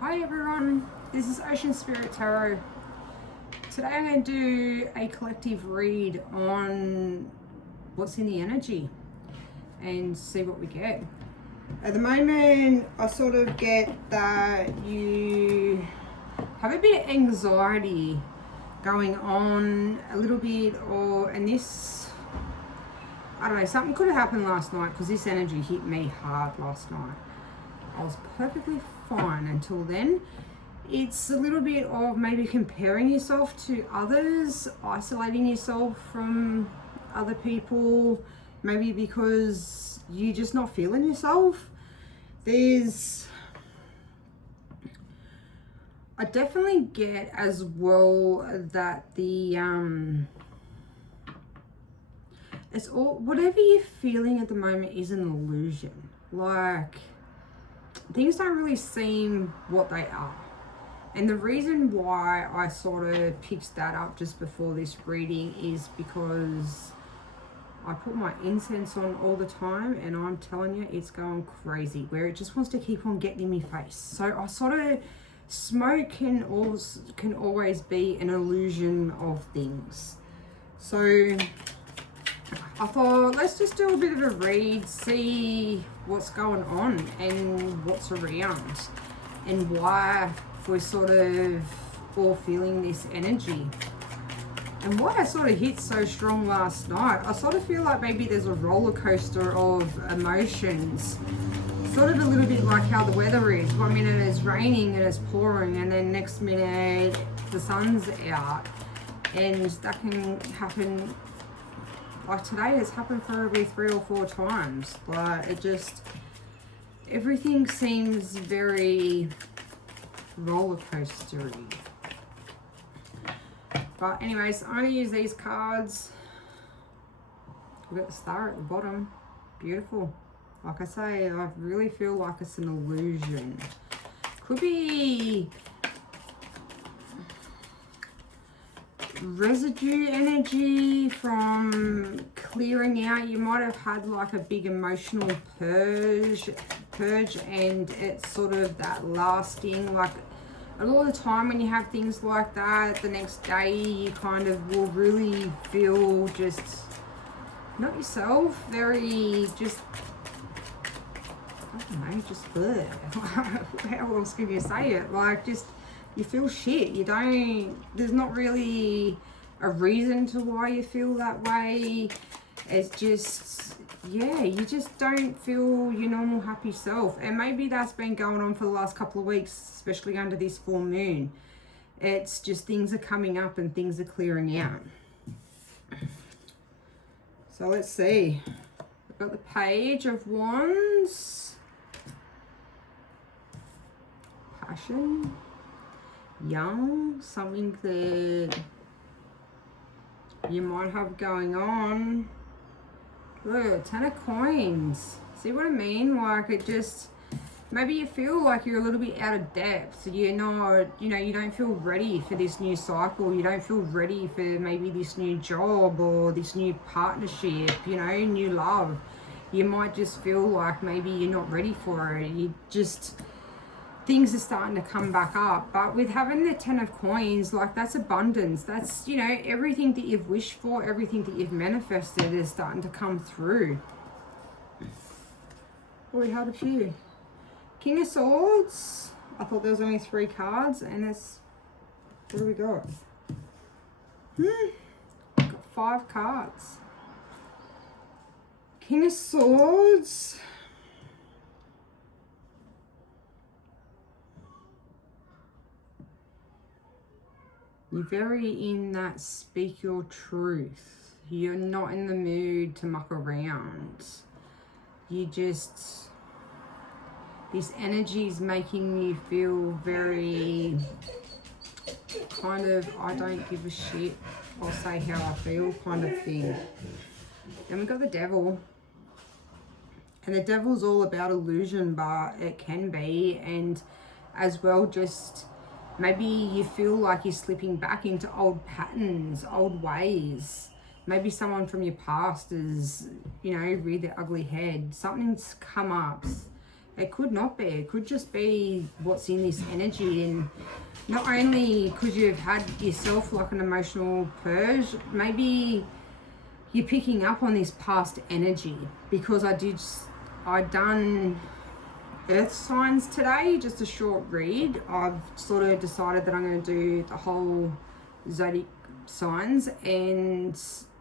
Hi everyone, this is Ocean Spirit Tarot. Today I'm going to do a collective read on what's in the energy and see what we get. At the moment, I sort of get that you have a bit of anxiety going on a little bit, and this, I don't know, something could have happened last night because this energy hit me hard last night. I was perfectly fine until then. It's a little bit of maybe comparing yourself to others, isolating yourself from other people, maybe because you're just not feeling yourself. I definitely get as well that it's all, whatever you're feeling at the moment is an illusion. Like, things don't really seem what they are. And the reason why I sort of picked that up just before this reading is because I put my incense on all the time, and I'm telling you, it's going crazy, where it just wants to keep on getting in my face. So I sort of, smoke can always be an illusion of things. So I thought, let's just do a bit of a read, see what's going on and what's around and why we're sort of all feeling this energy. And why I sort of hit so strong last night, I sort of feel like maybe there's a roller coaster of emotions. Sort of a little bit like how the weather is. One minute it's raining and it's pouring, and then next minute the sun's out. And that can happen. Like today, it's happened probably 3 or 4 times. Like, it just, everything seems very roller coastery. But anyways, I'm going to use these cards. We've got the star at the bottom. Beautiful. Like I say, I really feel like it's an illusion. Could be residue energy from clearing out. You might have had like a big emotional purge, and it's sort of that lasting, like a lot of the time when you have things like that, the next day you kind of will really feel just not yourself, very just, I don't know, just bleh. How else can you say it? Like, just, you feel shit. You don't, there's not really a reason to why you feel that way. It's just, yeah, you just don't feel your normal happy self. And maybe that's been going on for the last couple of weeks, especially under this full moon. It's just things are coming up and things are clearing out. So let's see. We've got the Page of Wands. Passion. Young, something that you might have going on. Look, 10 of Coins. See what I mean? Like, it just, maybe you feel like you're a little bit out of depth. You're not, you don't feel ready for this new cycle. You don't feel ready for maybe this new job or this new partnership, new love. You might just feel like maybe you're not ready for it. You just, things are starting to come back up. But with having the 10 of Coins, like, that's abundance. That's, everything that you've wished for, everything that you've manifested is starting to come through. Oh, we had a few. King of Swords. I thought there was only 3 cards, and it's, what do we got? Got 5 cards. King of Swords. You're very in that speak your truth. You're not in the mood to muck around. You just, this energy is making you feel very kind of, I don't give a shit, I'll say how I feel kind of thing. Then we've got the Devil. And the Devil's all about illusion, but it can be, and as well, just maybe you feel like you're slipping back into old patterns, old ways. Maybe someone from your past is, reared their ugly head. Something's come up It could not be. It could just be what's in this energy. And not only could you have had yourself like an emotional purge, maybe you're picking up on this past energy, because I done earth signs today, just a short read. I've sort of decided that I'm going to do the whole zodiac signs and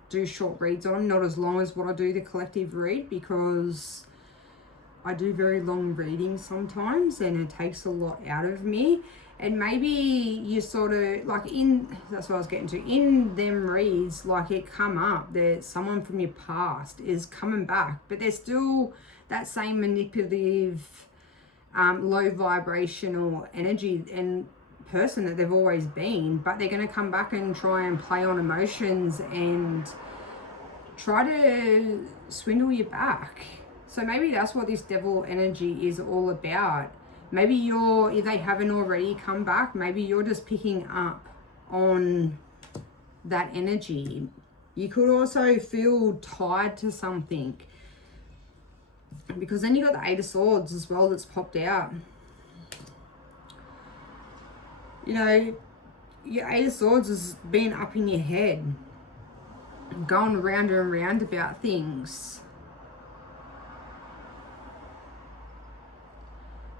do short reads on them, not as long as what I do the collective read, because I do very long readings sometimes and it takes a lot out of me. And maybe you sort of like that's what I was getting to, in them reads, like it come up that someone from your past is coming back, but they're still that same manipulative, low vibrational energy and person that they've always been, but they're going to come back and try and play on emotions and try to swindle you back. So maybe that's what this devil energy is all about. Maybe if they haven't already come back, maybe you're just picking up on that energy. You could also feel tied to something, because then you got the Eight of Swords as well that's popped out. You know, your Eight of Swords has been up in your head, going round and round about things.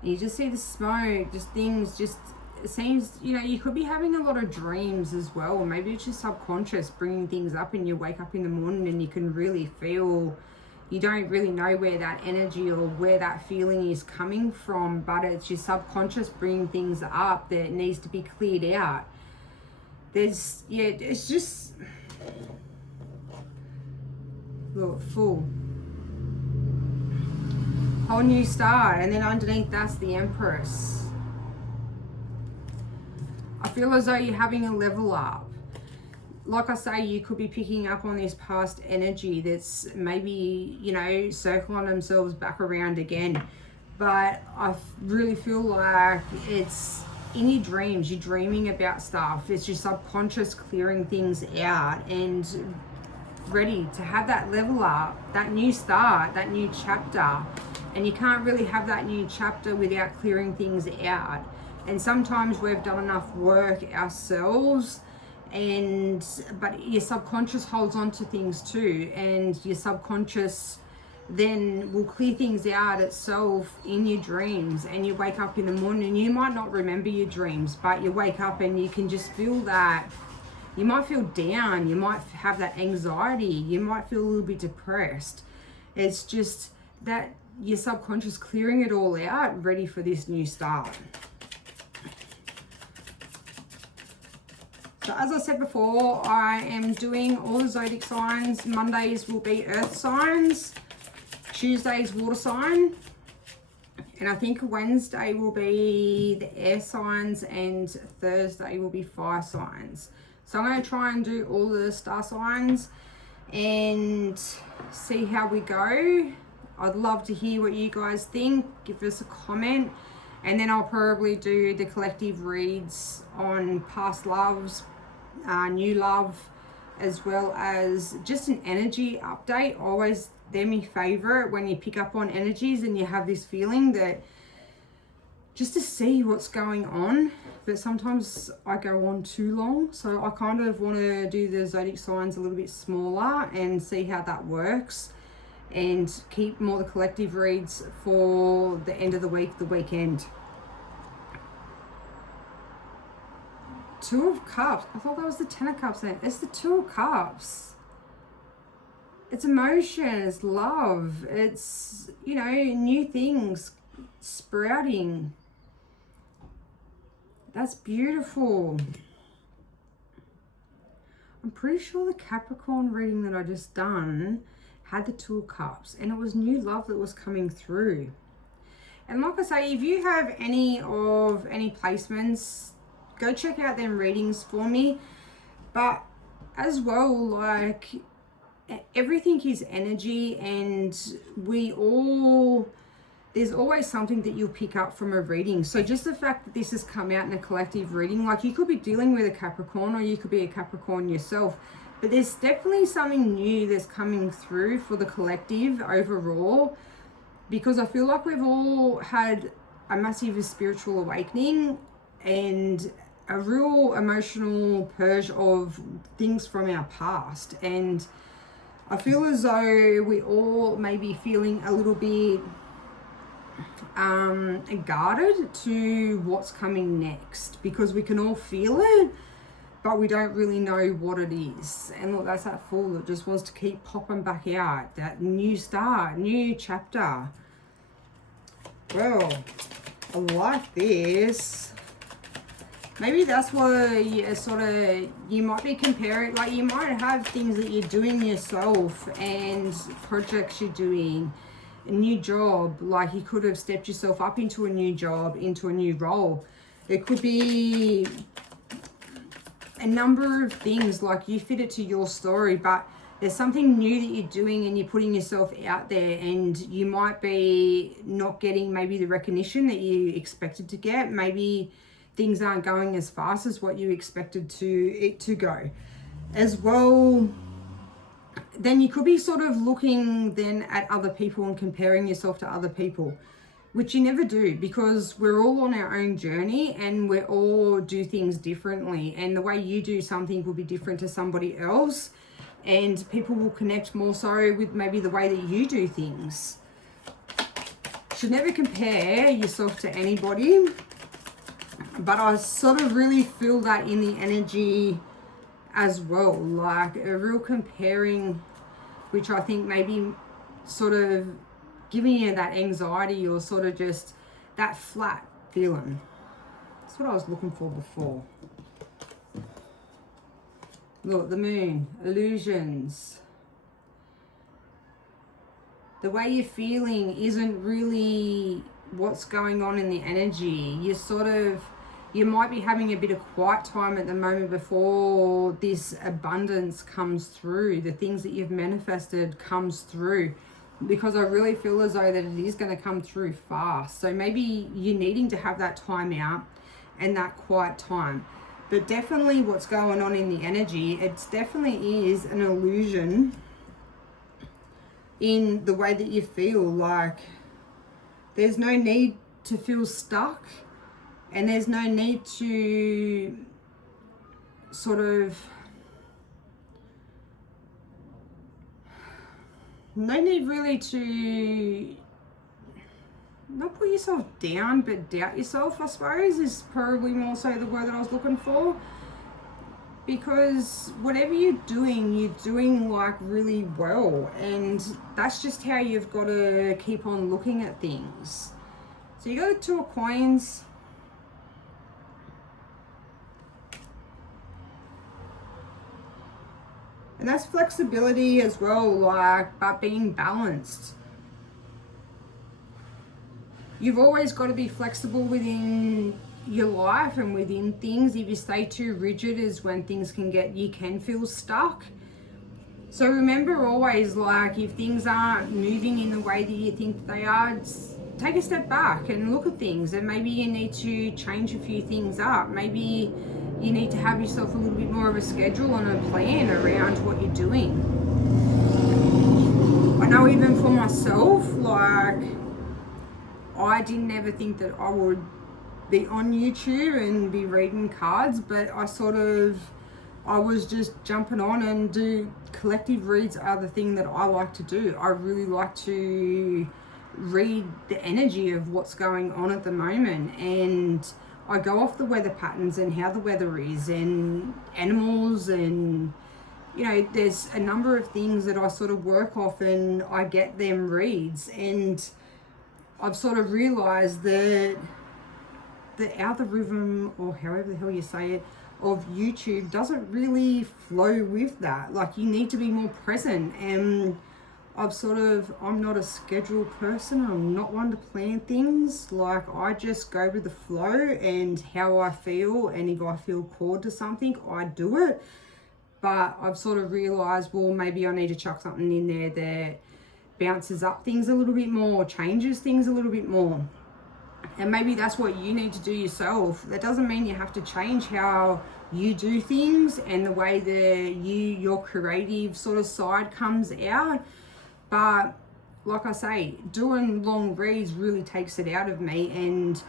You just see the smoke, just things, just, it seems, you know, you could be having a lot of dreams as well. Maybe it's your subconscious bringing things up, and you wake up in the morning and you can really feel, you don't really know where that energy or where that feeling is coming from, but it's your subconscious bringing things up that needs to be cleared out. It's just, look, full. Whole new start, and then underneath that's the Empress. I feel as though you're having a level up. Like I say, you could be picking up on this past energy that's maybe, you know, circling themselves back around again. But I really feel like it's in your dreams, you're dreaming about stuff. It's your subconscious clearing things out and ready to have that level up, that new start, that new chapter. And you can't really have that new chapter without clearing things out. And sometimes we've done enough work ourselves, but your subconscious holds on to things too, and your subconscious then will clear things out itself in your dreams. And you wake up in the morning and you might not remember your dreams, but you wake up and you can just feel that. You might feel down, you might have that anxiety, you might feel a little bit depressed. It's just that your subconscious clearing it all out, ready for this new start. So as I said before, I am doing all the zodiac signs. Mondays will be earth signs, Tuesday's water sign, and I think Wednesday will be the air signs, and Thursday will be fire signs. So I'm going to try and do all the star signs and see how we go. I'd love to hear what you guys think. Give us a comment, and then I'll probably do the collective reads on past loves, new love, as well as just an energy update. Always, they're my favorite when you pick up on energies and you have this feeling that just to see what's going on. But sometimes I go on too long, so I kind of want to do the zodiac signs a little bit smaller and see how that works, and keep more the collective reads for the end of the week, the weekend. Two of Cups. I thought that was the Ten of Cups then. It's the Two of Cups. It's emotion, it's love, it's, you know, new things sprouting. That's beautiful. I'm pretty sure the Capricorn reading that I just done had the Two of Cups, and it was new love that was coming through. And like I say, if you have any placements, go check out them readings for me. But as well, like, everything is energy, and there's always something that you'll pick up from a reading. So just the fact that this has come out in a collective reading, like, you could be dealing with a Capricorn, or you could be a Capricorn yourself, but there's definitely something new that's coming through for the collective overall. because I feel like we've all had a massive spiritual awakening and a real emotional purge of things from our past. And I feel as though we all may be feeling a little bit guarded to what's coming next, because we can all feel it, but we don't really know what it is. And look, that's that Fool that just wants to keep popping back out, that new start, new chapter. Well, I like this. Maybe that's why you might be comparing, like you might have things that you're doing yourself and projects you're doing, a new job, like you could have stepped yourself up into a new job, into a new role. It could be a number of things, like you fit it to your story, but there's something new that you're doing and you're putting yourself out there, and you might be not getting maybe the recognition that you expected to get. Maybe things aren't going as fast as what you expected it to go as well. Then you could be sort of looking then at other people and comparing yourself to other people, which you never do, because we're all on our own journey and we all do things differently, and the way you do something will be different to somebody else, and people will connect more so with maybe the way that you do things. Should never compare yourself to anybody, but I sort of really feel that in the energy as well, like a real comparing, which I think maybe sort of giving you that anxiety or sort of just that flat feeling. That's what I was looking for before. Look, the Moon, illusions. The way you're feeling isn't really what's going on in the energy. You might be having a bit of quiet time at the moment before this abundance comes through. The things that you've manifested comes through, because I really feel as though that it is going to come through fast. So maybe you're needing to have that time out and that quiet time. But definitely what's going on in the energy, it definitely is an illusion in the way that you feel. Like there's no need to feel stuck, and there's no need to really to not put yourself down, but doubt yourself, I suppose, is probably more so the word that I was looking for. Because whatever you're doing like really well, and that's just how you've got to keep on looking at things. So you got the Two of Coins. And that's flexibility as well, like, but being balanced. You've always got to be flexible within your life and within things. If you stay too rigid is when things you can feel stuck. So remember always, like, if things aren't moving in the way that you think they are, take a step back and look at things, and maybe you need to change a few things up. Maybe you need to have yourself a little bit more of a schedule and a plan around what you're doing. I know even for myself, like, I didn't ever think that I would be on YouTube and be reading cards, but I was just jumping on and do collective reads are the thing that I like to do. I really like to read the energy of what's going on at the moment, and I go off the weather patterns and how the weather is and animals, and you know, there's a number of things that I sort of work off and I get them reads, and I've sort of realized that the algorithm, or however the hell you say it, of YouTube doesn't really flow with that. Like, you need to be more present, and I'm not a scheduled person. I'm not one to plan things. Like, I just go with the flow and how I feel, and if I feel called to something, I do it. But I've sort of realized, well, maybe I need to chuck something in there that bounces up things a little bit more, changes things a little bit more. And maybe that's what you need to do yourself. That doesn't mean you have to change how you do things and the way that your creative sort of side comes out. But like I say, doing long reads really takes it out of me, and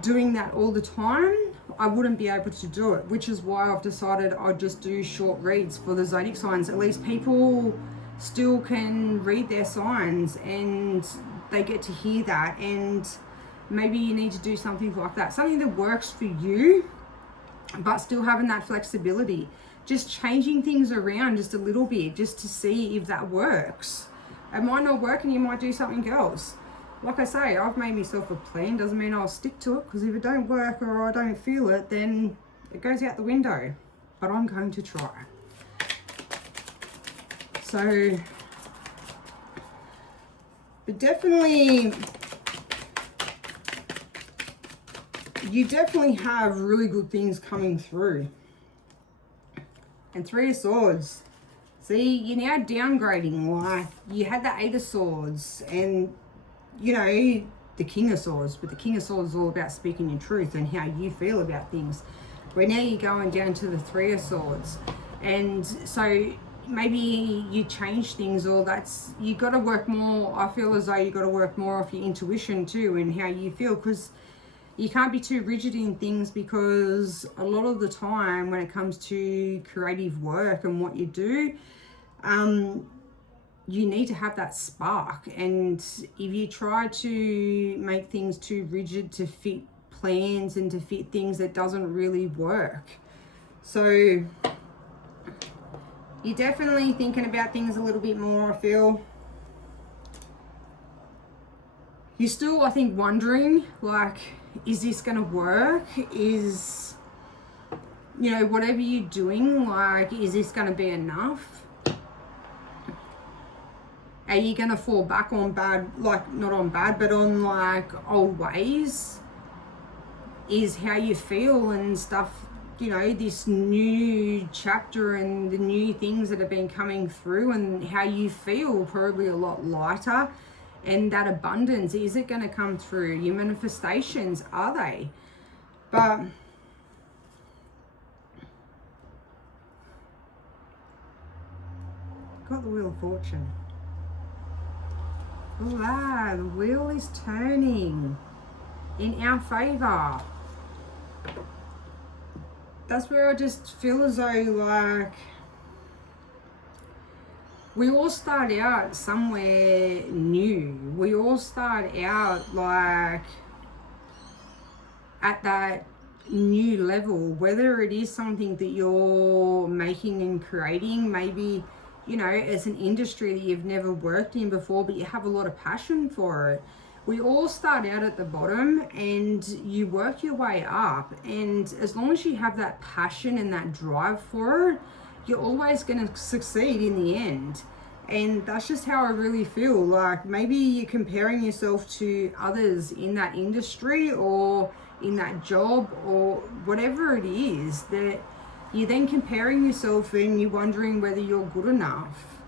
doing that all the time, I wouldn't be able to do it, which is why I've decided I'll just do short reads for the zodiac signs. At least people still can read their signs and they get to hear that, and maybe you need to do something like that, something that works for you, but still having that flexibility, just changing things around just a little bit, just to see if that works. It might not work and you might do something else. Like I say, I've made myself a plan. Doesn't mean I'll stick to it, because if it don't work or I don't feel it, then it goes out the window. But I'm going to try. So, but definitely, you definitely have really good things coming through. And Three of Swords. See, you're now downgrading. Like, you had the Eight of Swords and, you know, the King of Swords. But the King of Swords is all about speaking your truth and how you feel about things. Where now you're going down to the Three of Swords. And so maybe you change things, or that's, you got to work more. I feel as though you got to work more off your intuition too and how you feel, because you can't be too rigid in things, because a lot of the time when it comes to creative work and what you do, you need to have that spark. And if you try to make things too rigid to fit plans and to fit things, that doesn't really work. So you're definitely thinking about things a little bit more, I feel. You're still, I think, wondering, like, is this going to work? Is, you know, whatever you're doing, like, is this going to be enough? Are you going to fall back on bad, like, not on bad, but on, like, old ways? Is how you feel and stuff, you know, this new chapter and the new things that have been coming through, and how you feel probably a lot lighter. And that abundance, is it going to come through? Your manifestations, are they? But got the Wheel of Fortune. Wow, the wheel is turning in our favor. That's where I just feel as though, like, we all start out somewhere new. We all start out, like, at that new level, whether it is something that you're making and creating, maybe, you know, as an industry that you've never worked in before, but you have a lot of passion for it. We all start out at the bottom and you work your way up. And as long as you have that passion and that drive for it, you're always going to succeed in the end. And that's just how I really feel. Like, maybe you're comparing yourself to others in that industry or in that job or whatever it is, that you're then comparing yourself and you're wondering whether you're good enough.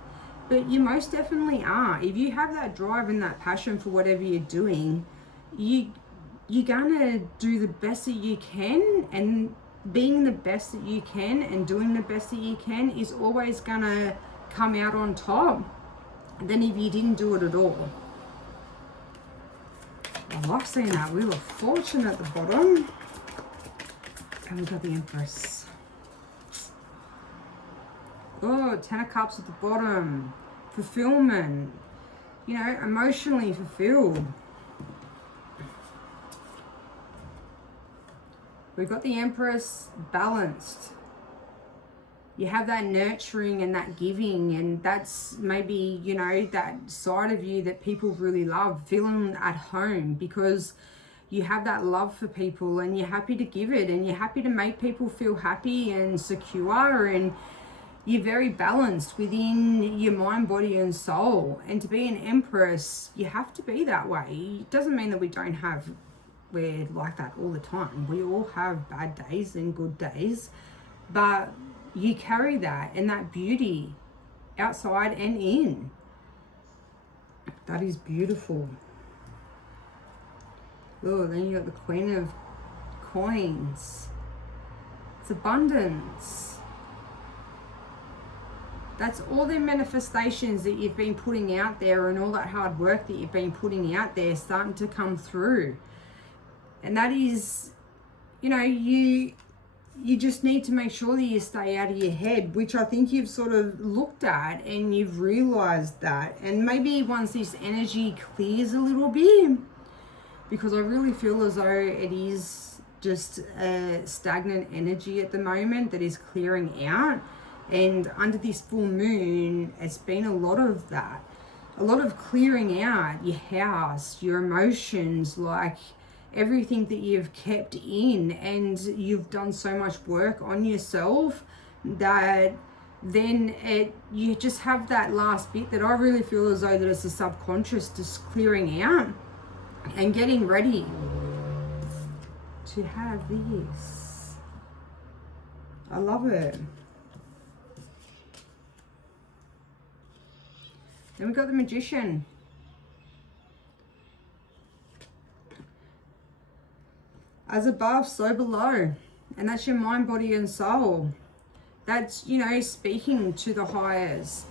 But you most definitely are. If you have that drive and that passion for whatever you're doing, you're gonna do the best that you can, and being the best that you can and doing the best that you can is always gonna come out on top than if you didn't do it at all. I like seeing that Wheel of Fortune at the bottom. And we've got the Empress. Oh, Ten of Cups at the bottom. Fulfillment. You know, emotionally fulfilled. We've got the Empress, balanced. You have that nurturing and that giving, and that's maybe, you know, that side of you that people really love, feeling at home because you have that love for people and you're happy to give it and you're happy to make people feel happy and secure, and you're very balanced within your mind, body and soul. And to be an Empress, you have to be that way. It doesn't mean that we're like that all the time. We all have bad days and good days, but you carry that and that beauty outside and in. That is beautiful. Oh, then you got the Queen of Coins. It's abundance. That's all the manifestations that you've been putting out there, and all that hard work that you've been putting out there starting to come through. And that is, you know, you just need to make sure that you stay out of your head, which I think you've sort of looked at and you've realized that. And maybe once this energy clears a little bit, because I really feel as though it is just a stagnant energy at the moment that is clearing out. And under this full moon, it's been a lot of that. A lot of clearing out your house, your emotions, like everything that you've kept in, and you've done so much work on yourself that then you just have that last bit that I really feel as though that it's the subconscious just clearing out and getting ready to have this. I love it. Then we got the Magician. As above, so below. And that's your mind, body, and soul. That's, you know, speaking to the highest.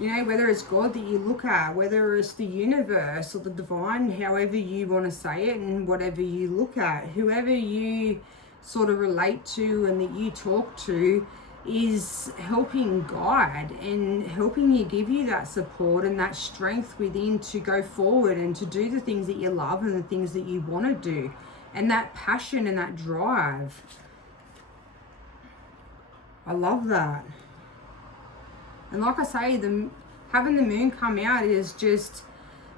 You know, whether it's God that you look at, whether it's the universe or the divine, however you want to say it, and whatever you look at, whoever you sort of relate to and that you talk to is helping guide and helping you, give you that support and that strength within to go forward and to do the things that you love and the things that you want to do, and that passion and that drive. I love that. And like I say, having the moon come out is just,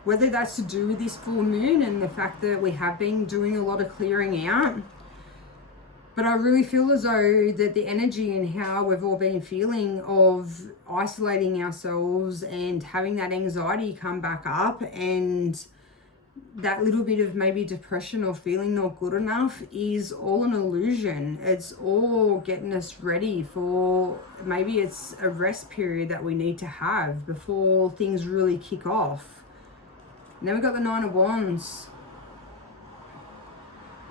whether that's to do with this full moon and the fact that we have been doing a lot of clearing out, but I really feel as though that the energy and how we've all been feeling of isolating ourselves and having that anxiety come back up, and that little bit of maybe depression or feeling not good enough is all an illusion. It's all getting us ready for, maybe it's a rest period that we need to have before things really kick off. And then we've got the Nine of Wands.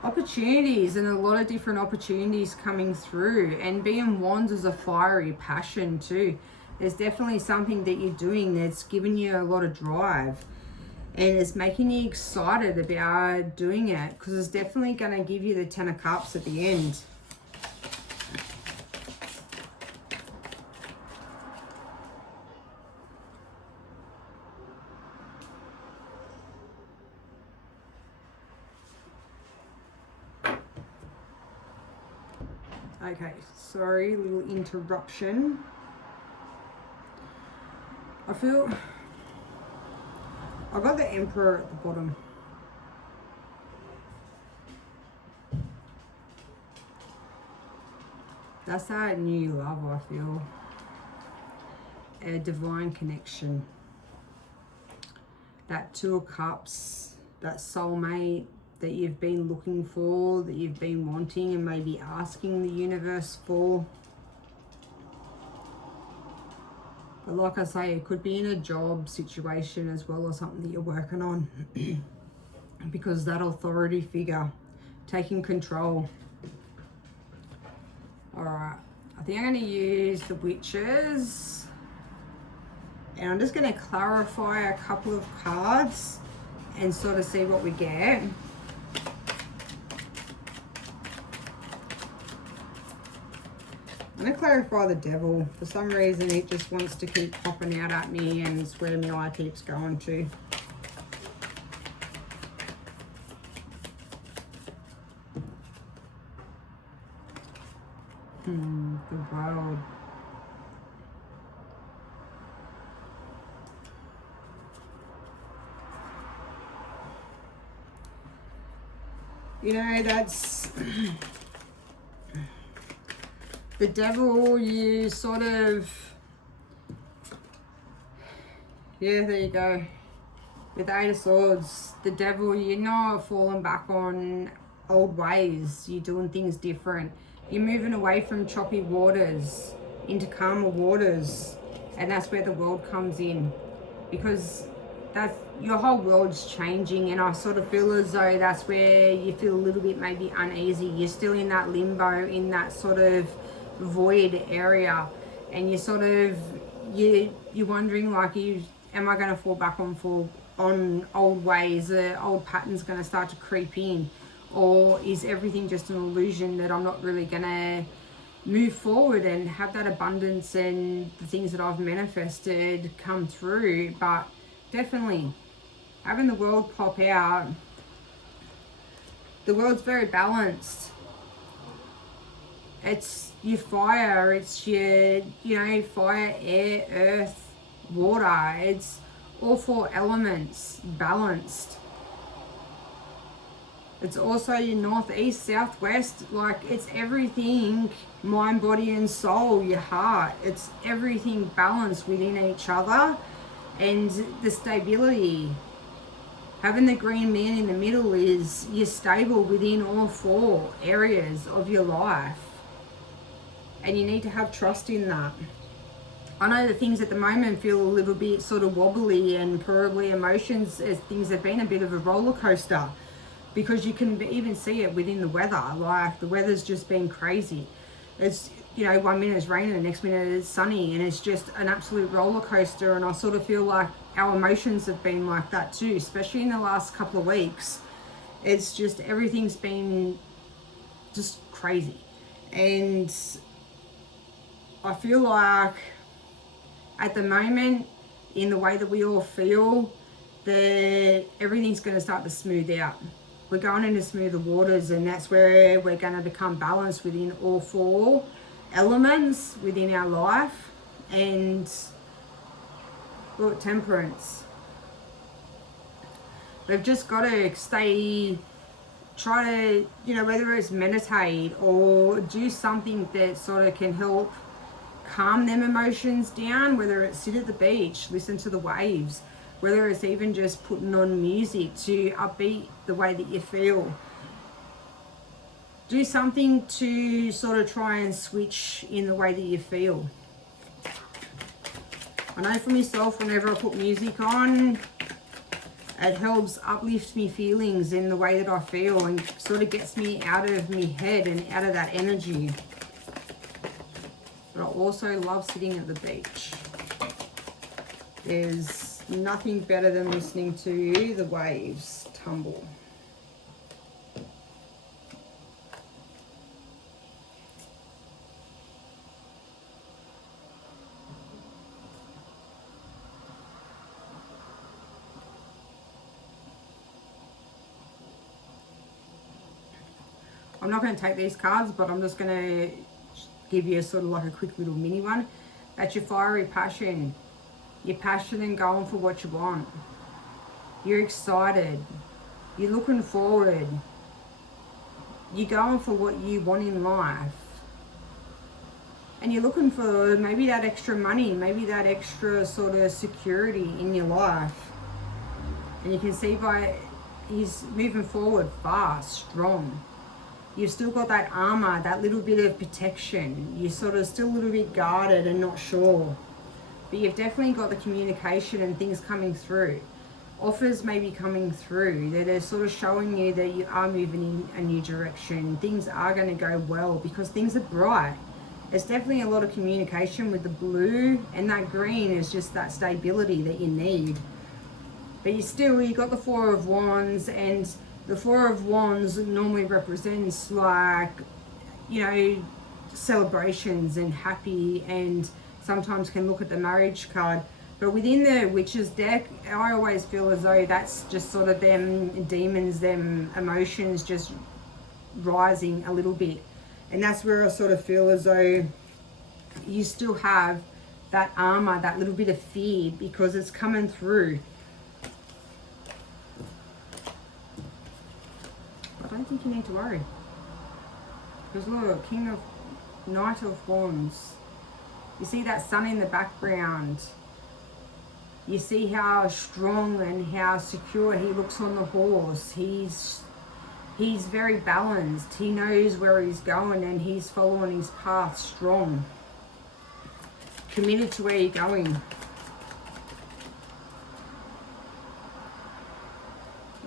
Opportunities, and a lot of different opportunities coming through, and being wands is a fiery passion too. There's definitely something that you're doing that's giving you a lot of drive, and it's making you excited about doing it, because it's definitely going to give you the 10 of Cups at the end. Okay, sorry, little interruption. I got the Emperor at the bottom. That's that new love, I feel. A divine connection. That Two of Cups, that soulmate that you've been looking for, that you've been wanting and maybe asking the universe for. But like I say, it could be in a job situation as well, or something that you're working on. Because that authority figure, taking control. Alright, I think I'm going to use the Witches. And I'm just going to clarify a couple of cards and sort of see what we get. I'm going to clarify the Devil. For some reason, it just wants to keep popping out at me, and it's where my eye keeps going to. The World. You know, that's... The Devil, you sort of... Yeah, there you go. With the Eight of Swords, the Devil, you're not falling back on old ways. You're doing things different. You're moving away from choppy waters into calmer waters. And that's where the World comes in. Because that's, your whole world's changing, and I sort of feel as though that's where you feel a little bit maybe uneasy. You're still in that limbo, in that sort of void area, and you sort of, you're wondering, like, am I going to fall back on old ways? Old patterns going to start to creep in, or is everything just an illusion that I'm not really going to move forward and have that abundance and the things that I've manifested come through? But definitely having the world pop out, the world's very balanced. It's your fire, it's your, fire, air, earth, water. It's all 4 elements balanced. It's also your north, east, southwest. Like, it's everything, mind, body and soul, your heart. It's everything balanced within each other. And the stability, having the green man in the middle, is you're stable within all 4 areas of your life. And you need to have trust in that. I know that things at the moment feel a little bit sort of wobbly, and probably emotions as things have been a bit of a roller coaster, because you can even see it within the weather. Like, the weather's just been crazy. It's, 1 minute it's raining, the next minute it's sunny, and it's just an absolute roller coaster. And I sort of feel like our emotions have been like that too, especially in the last couple of weeks. It's just, everything's been just crazy. And I feel like at the moment, in the way that we all feel, that everything's going to start to smooth out. We're going into smoother waters, and that's where we're going to become balanced within all 4 elements within our life. And look, temperance. We've just got to try to, whether it's meditate or do something that sort of can help calm them emotions down, whether it's sit at the beach, listen to the waves, whether it's even just putting on music to upbeat the way that you feel. Do something to sort of try and switch in the way that you feel. I know for myself, whenever I put music on, it helps uplift me feelings in the way that I feel, and sort of gets me out of my head and out of that energy. But I also love sitting at the beach. There's nothing better than listening to the waves tumble. I'm not going to take these cards, but I'm just going to give you sort of like a quick little mini one. That's your fiery passion. You're passionate and going for what you want. You're excited. You're looking forward. You're going for what you want in life. And you're looking for maybe that extra money, maybe that extra sort of security in your life. And you can see by he's moving forward fast, strong. You've still got that armor, that little bit of protection. You're sort of still a little bit guarded and not sure. But you've definitely got the communication and things coming through. Offers may be coming through that are sort of showing you that you are moving in a new direction. Things are going to go well because things are bright. There's definitely a lot of communication with the blue, and that green is just that stability that you need. But you got the Four of Wands, and the Four of Wands normally represents like, celebrations and happy, and sometimes can look at the marriage card. But within the Witch's deck, I always feel as though that's just sort of them demons, them emotions just rising a little bit. And that's where I sort of feel as though you still have that armor, that little bit of fear, because it's coming through. I don't think you need to worry. Because look, Knight of Wands. You see that sun in the background. You see how strong and how secure he looks on the horse. He's very balanced. He knows where he's going and he's following his path strong. Committed to where you're going.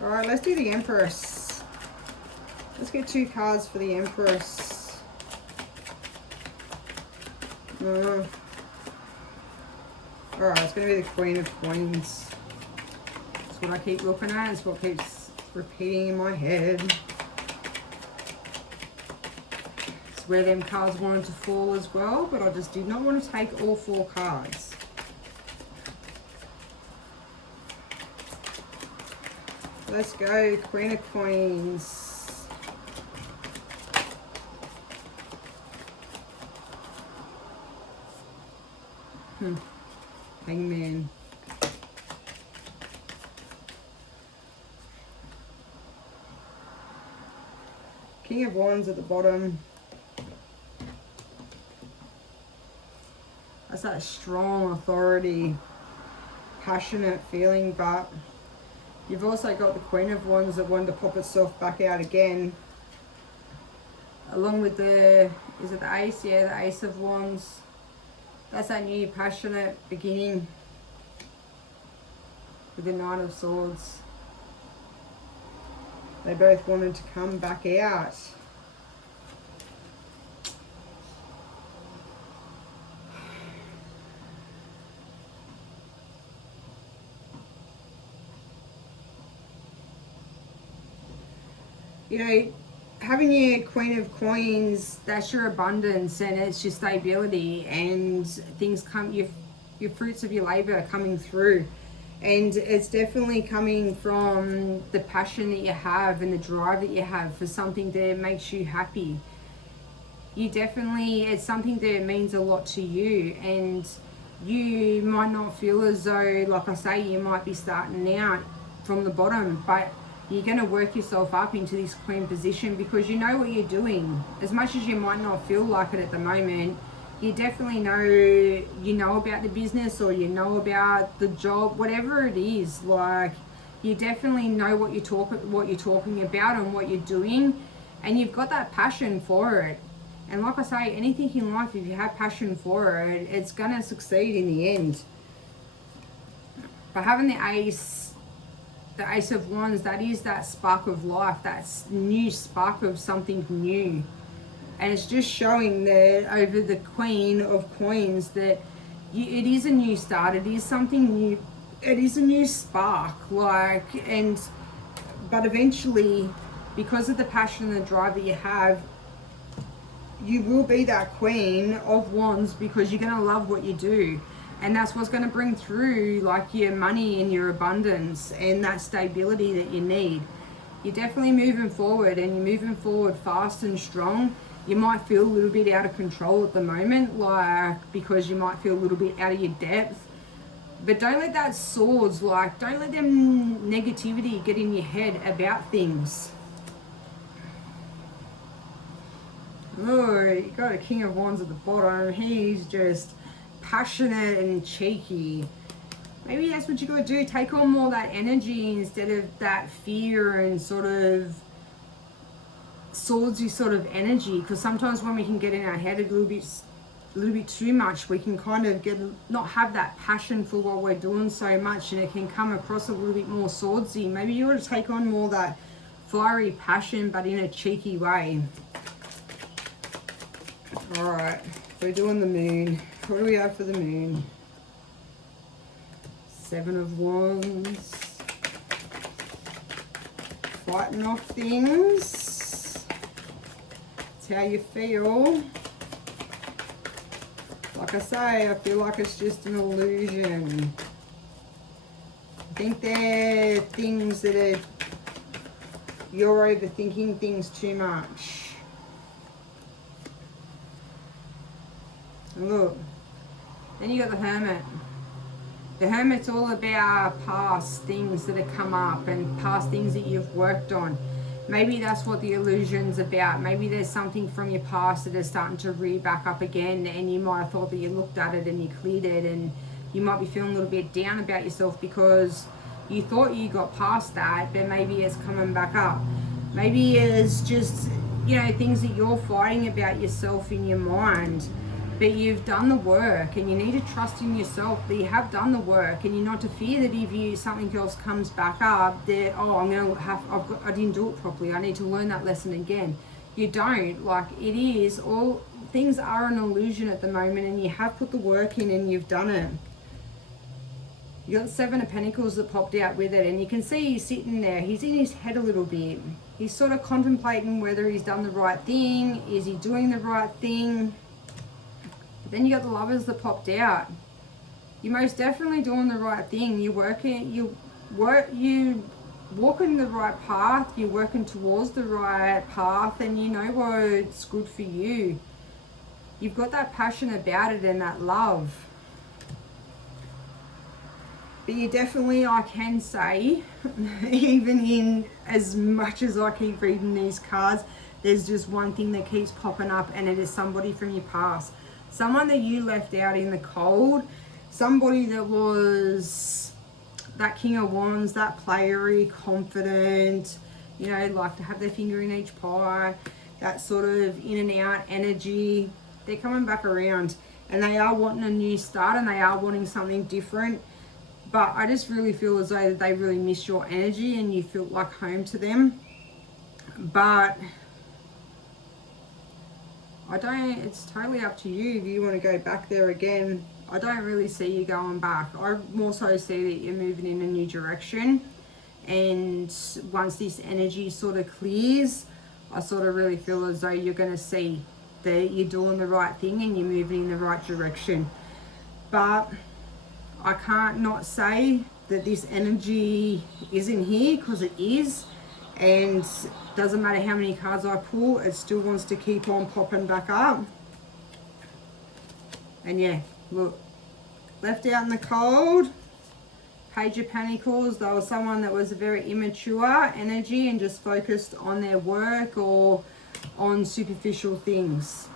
Alright, let's do the Empress. Let's get 2 cards for the Empress. Alright, it's going to be the Queen of Coins. That's what I keep looking at. It's what keeps repeating in my head. It's where them cards wanted to fall as well, but I just did not want to take all 4 cards. Let's go, Queen of Coins. Hangman. King of Wands at the bottom. That's that strong authority, passionate feeling, but you've also got the Queen of Wands that wanted to pop itself back out again. Along with the, is it the Ace? Yeah, the Ace of Wands. That's that new passionate beginning with the Knight of Swords. They both wanted to come back out. You know, having your Queen of Coins, that's your abundance and it's your stability, and things come, your fruits of your labor are coming through, and it's definitely coming from the passion that you have and the drive that you have for something that makes you happy. You definitely, it's something that means a lot to you, and you might not feel as though, like I say, you might be starting out from the bottom, but you're going to work yourself up into this queen position because you know what you're doing. As much as you might not feel like it at the moment, you definitely know, you know about the business, or you know about the job, whatever it is. Like, you definitely know what you're talking about and what you're doing, and you've got that passion for it. And like I say, anything in life, if you have passion for it, it's going to succeed in the end. But having the Ace of Wands, that is that spark of life, that new spark of something new. And it's just showing that over the Queen of Coins that it is a new start, it is something new, it is a new spark, like, but eventually, because of the passion and the drive that you have, you will be that Queen of Wands because you're going to love what you do. And that's what's going to bring through, like, your money and your abundance and that stability that you need. You're definitely moving forward, and you're moving forward fast and strong. You might feel a little bit out of control at the moment, like, because you might feel a little bit out of your depth. But don't let that swords, like, don't let them negativity get in your head about things. Oh, you got a King of Wands at the bottom. He's just passionate and cheeky. Maybe that's what you got to do. Take on more of that energy instead of that fear and sort of swordsy sort of energy. Because sometimes when we can get in our head a little bit too much, we can kind of not have that passion for what we're doing so much, and it can come across a little bit more swordsy. Maybe you ought to take on more of that fiery passion, but in a cheeky way. All right, we're doing the moon. What do we have for the moon? 7 of Wands. Fighting off things. It's how you feel. Like I say, I feel like it's just an illusion. I think they're things that are, you're overthinking things too much. And look, then you got the Hermit. The Hermit's all about past things that have come up and past things that you've worked on. Maybe that's what the illusion's about. Maybe there's something from your past that is starting to rear back up again, and you might have thought that you looked at it and you cleared it, and you might be feeling a little bit down about yourself because you thought you got past that, but maybe it's coming back up. Maybe it's just, you know, things that you're fighting about yourself in your mind. But you've done the work, and you need to trust in yourself that you have done the work, and you're not to fear that if something else comes back up, that, oh, I didn't do it properly, I need to learn that lesson again. You don't. Like, it is, all things are an illusion at the moment, and you have put the work in and you've done it. You got the Seven of Pentacles that popped out with it, and you can see he's sitting there. He's in his head a little bit. He's sort of contemplating whether he's done the right thing. Is he doing the right thing? But then you got the Lovers that popped out. You're most definitely doing the right thing. You're walking the right path. You're working towards the right path, and you know what's good for you. You've got that passion about it and that love. But you definitely, I can say, even in as much as I keep reading these cards, there's just one thing that keeps popping up, and it is somebody from your past. Someone that you left out in the cold. Somebody that was that King of Wands, that playery, confident, you know, like to have their finger in each pie, that sort of in and out energy. They're coming back around, and they are wanting a new start, and they are wanting something different. But I just really feel as though they really miss your energy and you feel like home to them. But I don't, it's totally up to you if you want to go back there again. I don't really see you going back. I more so see that you're moving in a new direction. And once this energy sort of clears, I sort of really feel as though you're going to see that you're doing the right thing and you're moving in the right direction. But I can't not say that this energy isn't here, because it is. And doesn't matter how many cards I pull, it still wants to keep on popping back up. And yeah, look, left out in the cold, Page of Pentacles. They were someone that was a very immature energy and just focused on their work or on superficial things.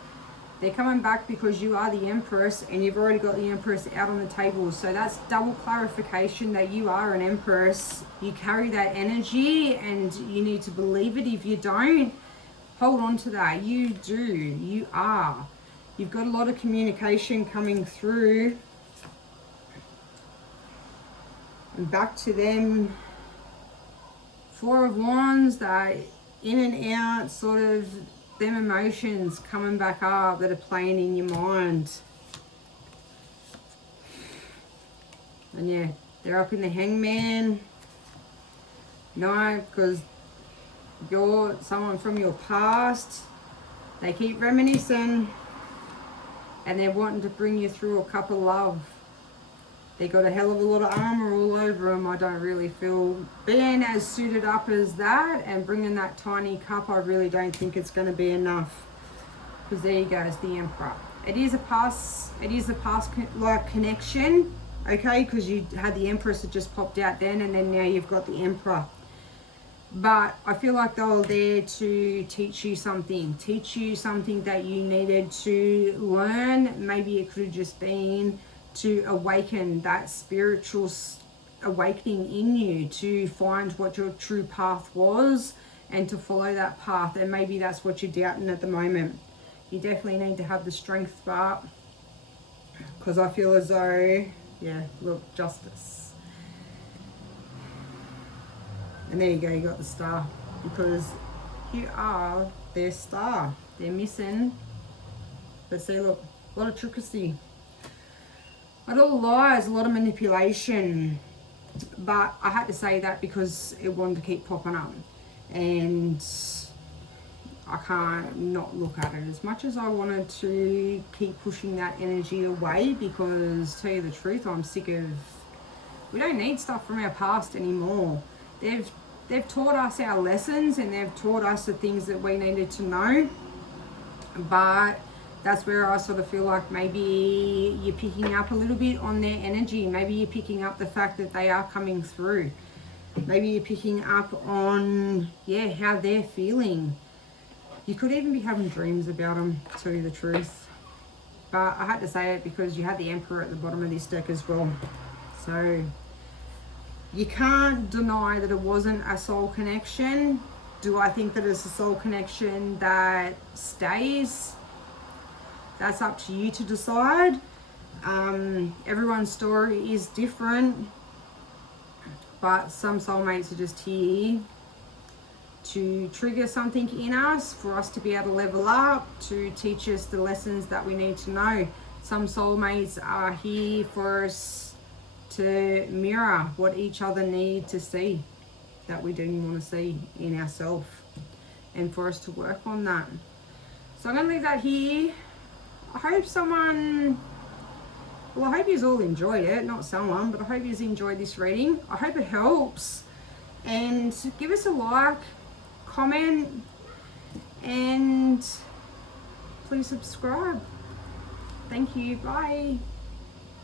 They're coming back because you are the Empress, and you've already got the Empress out on the table. So that's double clarification that you are an Empress. You carry that energy, and you need to believe it. If you don't, hold on to that. You do. You are. You've got a lot of communication coming through. And back to them. Four of Wands, that in and out sort of them emotions coming back up that are playing in your mind. And yeah, they're up in the Hangman. No, because you're someone from your past. They keep reminiscing, and they're wanting to bring you through a cup of love. They got a hell of a lot of armor all over them. I don't really feel being as suited up as that and bringing that tiny cup. I really don't think it's going to be enough. Because there you go, it's the Emperor. It is a past like connection, okay? Because you had the Empress that just popped out then, and then now you've got the Emperor. But I feel like they were there to teach you something that you needed to learn. Maybe it could have just been to awaken that spiritual awakening in you, to find what your true path was and to follow that path. And maybe that's what you're doubting at the moment. You definitely need to have the strength, but because I feel as though, yeah, look, Justice. And there you go, you got the Star, because you are their star. They're missing. But see, look, a lot of trickery. A lot of lies, a lot of manipulation. But I had to say that because it wanted to keep popping up. And I can't not look at it. As much as I wanted to keep pushing that energy away, because to tell you the truth, I'm sick of... We don't need stuff from our past anymore. They've taught us our lessons, and they've taught us the things that we needed to know. But that's where I sort of feel like maybe you're picking up a little bit on their energy. Maybe you're picking up the fact that they are coming through. Maybe you're picking up on, yeah, how they're feeling. You could even be having dreams about them, to tell you the truth. But I had to say it because you had the Emperor at the bottom of this deck as well. So you can't deny that it wasn't a soul connection. Do I think that it's a soul connection that stays? That's up to you to decide. Everyone's story is different, but some soulmates are just here to trigger something in us, for us to be able to level up, to teach us the lessons that we need to know. Some soulmates are here for us to mirror what each other need to see that we didn't want to see in ourselves, and for us to work on that. So I'm going to leave that here. I hope I hope you all enjoyed it, not someone, but I hope you enjoyed this reading. I hope it helps, and give us a like, comment, and please subscribe. Thank you. Bye.